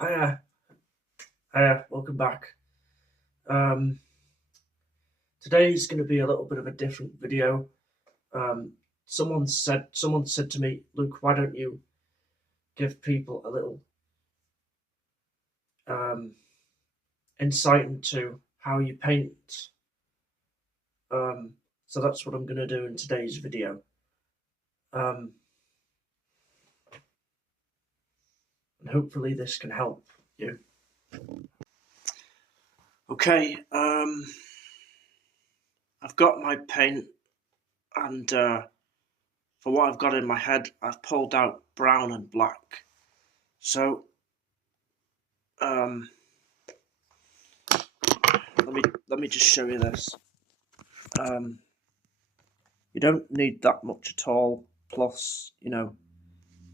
Hiya, hiya, welcome back. Um, Today's going to be a little bit of a different video. Um, someone said to me, Luke, why don't you give people a little um, insight into how you paint? Um, so that's what I'm going to do in today's video. Um, and hopefully this can help you. Okay, I've got my paint, and for what I've got in my head, I've pulled out brown and black. So um, let me just show you this. Um, you don't need that much at all. Plus,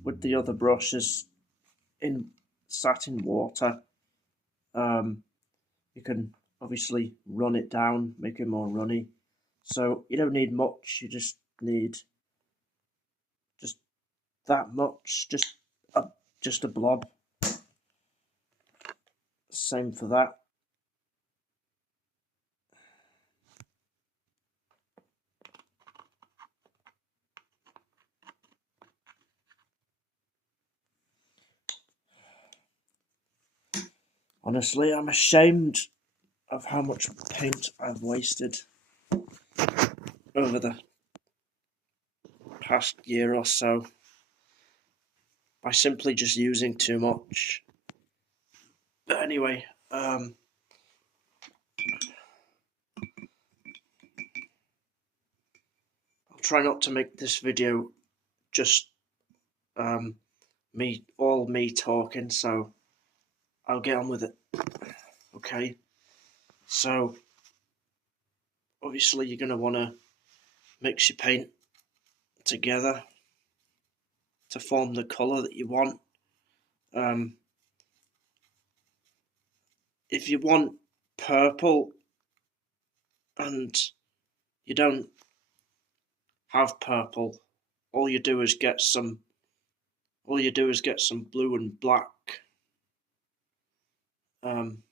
with the other brushes in sat in water, um, you can obviously run it down, make it more runny. So you don't need much. You just need just that much, just a blob. Same for that. Honestly, I'm ashamed of how much paint I've wasted over the past year or so by simply just using too much. But anyway, I'll try not to make this video just um, me talking, so I'll get on with it. Okay, so obviously you're going to want to mix your paint together to form the colour that you want. If you want purple and you don't have purple, all you do is get some blue and black.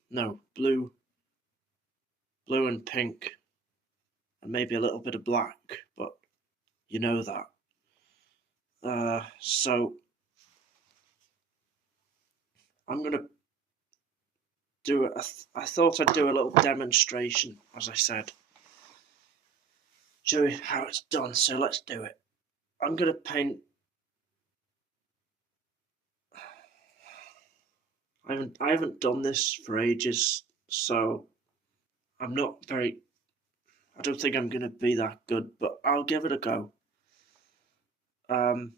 No, blue and pink, and maybe a little bit of black, but you know that. So I'm gonna do it. I thought I'd do a little demonstration, as I said, show you how it's done. So let's do it. I'm gonna paint. I haven't done this for ages, so I'm not very. I don't think I'm gonna be that good, but I'll give it a go. Um,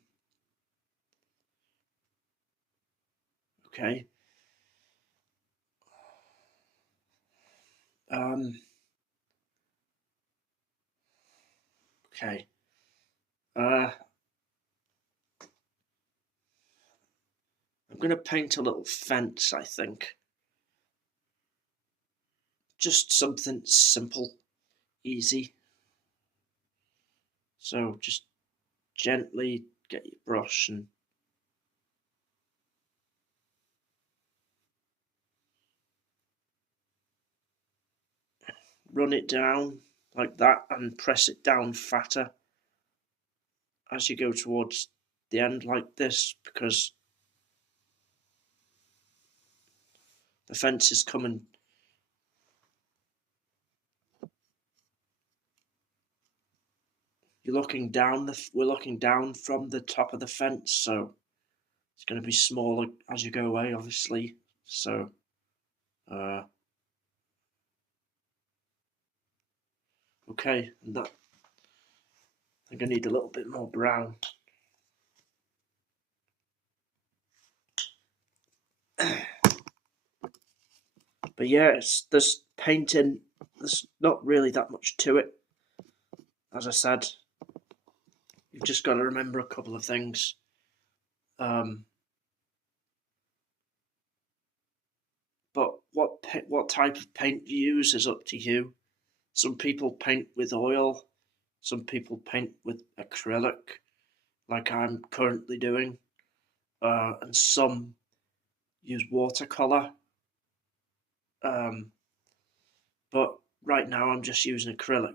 okay. Um, okay. I'm going to paint a little fence, I think. Just something simple, easy. So just gently get your brush and run it down like that and press it down fatter as you go towards the end like this, because the fence is coming. We're looking down from the top of the fence, so it's going to be smaller as you go away, obviously. So okay, and that I'm going to need a little bit more brown. But yeah, there's painting. There's not really that much to it. As I said, you've just got to remember a couple of things. Um, but what type of paint you use is up to you. Some people paint with oil. Some people paint with acrylic, like I'm currently doing, and some use watercolor. But right now I'm just using acrylic.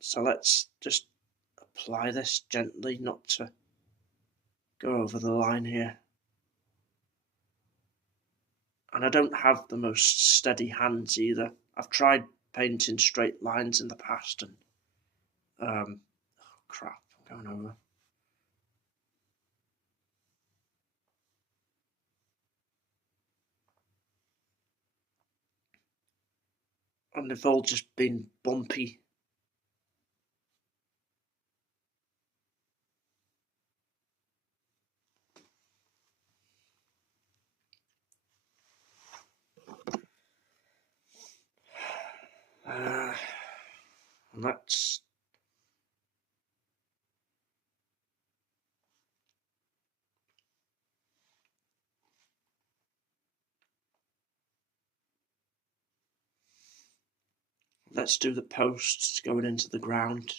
So let's just apply this gently, not to go over the line here. And I don't have the most steady hands either. I've tried painting straight lines in the past and oh crap, I'm going over. And they've all just been bumpy. And let's do the posts going into the ground.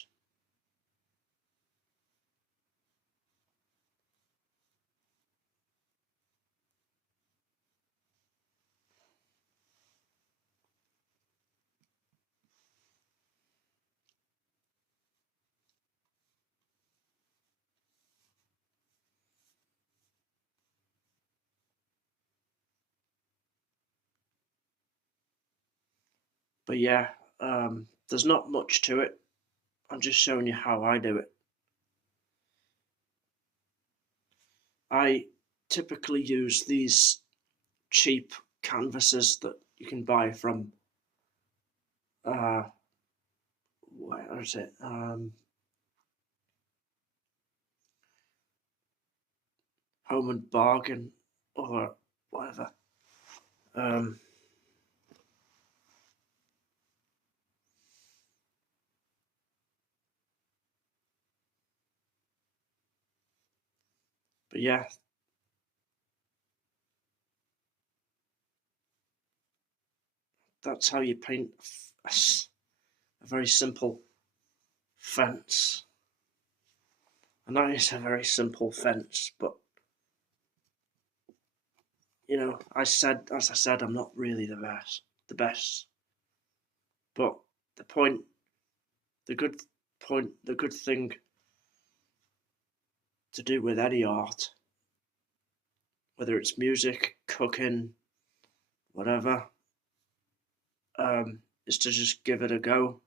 But yeah, there's not much to it. I'm just showing you how I do it. I typically use these cheap canvases that you can buy from where is it? Home and Bargain or whatever. Um, but yeah, that's how you paint a very simple fence. And that is a very simple fence, but you know, as I said, I'm not really the best. But the point, the good thing to do with any art, whether it's music, cooking, whatever, is to just give it a go.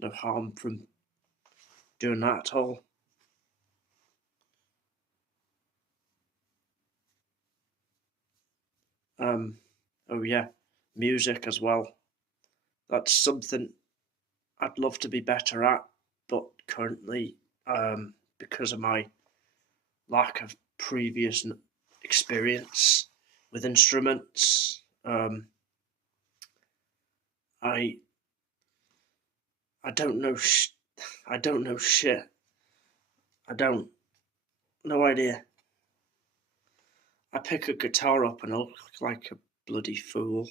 There's no harm from doing that at all. Oh yeah, music as well. That's something I'd love to be better at, but currently, because of my lack of previous experience with instruments, I I don't know I don't know shit. I don't, no idea. I pick a guitar up and I look like a bloody fool.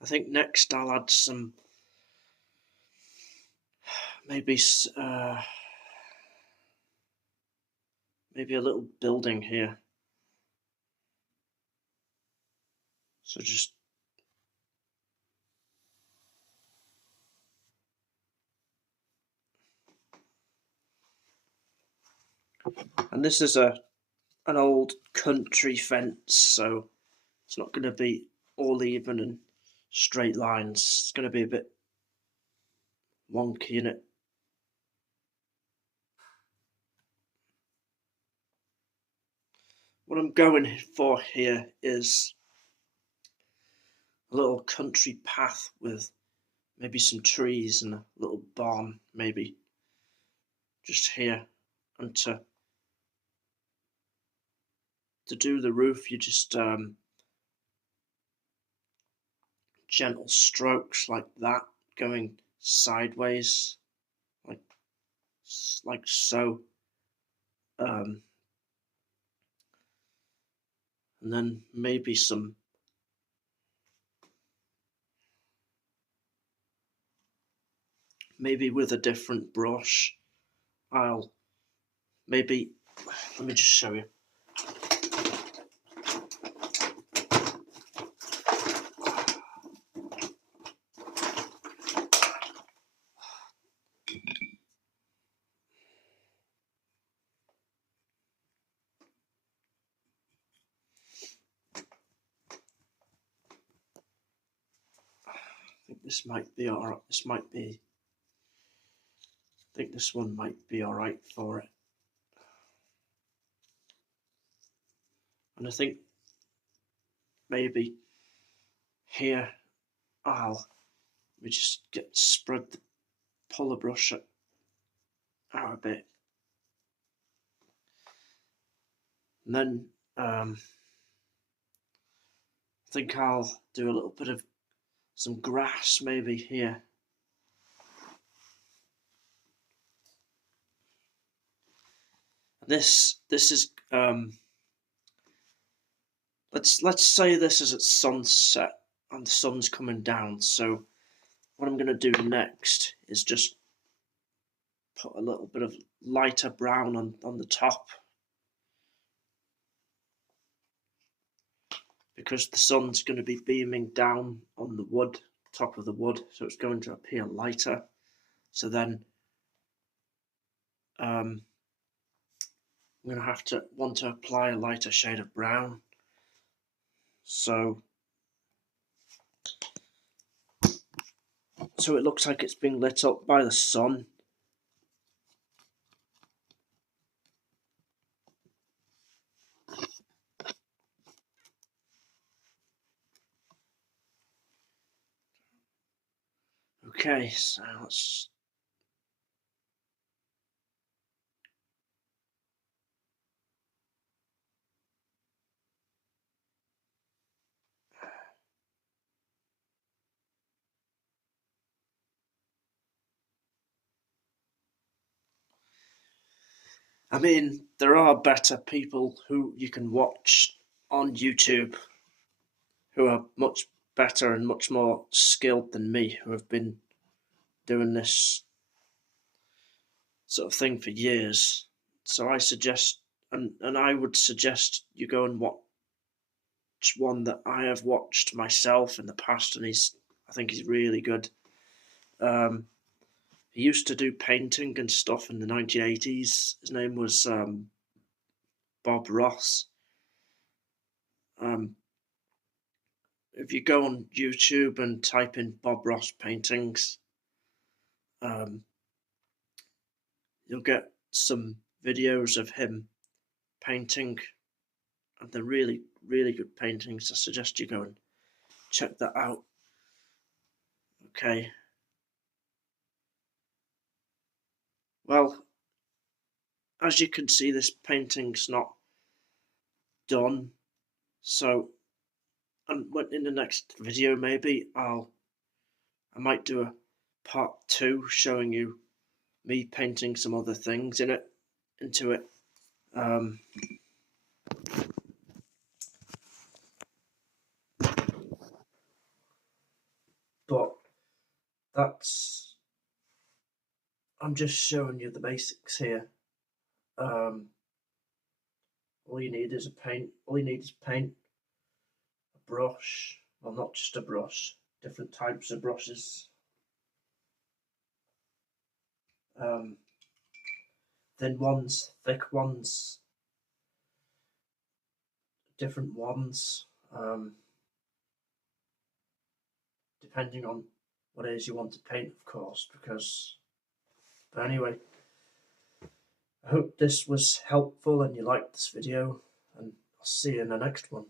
I think next I'll add some, maybe maybe a little building here. So just and this is an old country fence, so it's not going to be all even and straight lines. It's going to be a bit wonky in it. What I'm going for here is a little country path with maybe some trees and a little barn, maybe just here. And to do the roof, you just gentle strokes like that, going sideways, like so. And then maybe with a different brush, I'll maybe, let me just show you. I think this might be alright. I think this one might be alright for it. And I think maybe here let me just pull the brush out a bit. And then I think I'll do a little bit of some grass maybe here. This is let's say this is at sunset and the sun's coming down. So what I'm going to do next is just put a little bit of lighter brown on the top, because the sun's going to be beaming down on the wood, top of the wood, so it's going to appear lighter. So then I'm going to want to apply a lighter shade of brown. So it looks like it's being lit up by the sun. Okay, so let's I mean, there are better people who you can watch on YouTube who are much better and much more skilled than me, who have been doing this sort of thing for years. So I suggest, and I would suggest you go and watch one that I have watched myself in the past, and I think he's really good. He used to do painting and stuff in the 1980s. His name was Bob Ross. If you go on YouTube and type in Bob Ross paintings, you'll get some videos of him painting, and they're really, really good paintings. I suggest you go and check that out. Okay. Well, as you can see, this painting's not done. So, and in the next video, maybe I might do a part 2 showing you me painting some other things into it. But I'm just showing you the basics here. All you need is paint, a brush, well, not just a brush, different types of brushes. Thin ones, thick ones, different ones, depending on what it is you want to paint, of course, but anyway, I hope this was helpful and you liked this video, and I'll see you in the next one.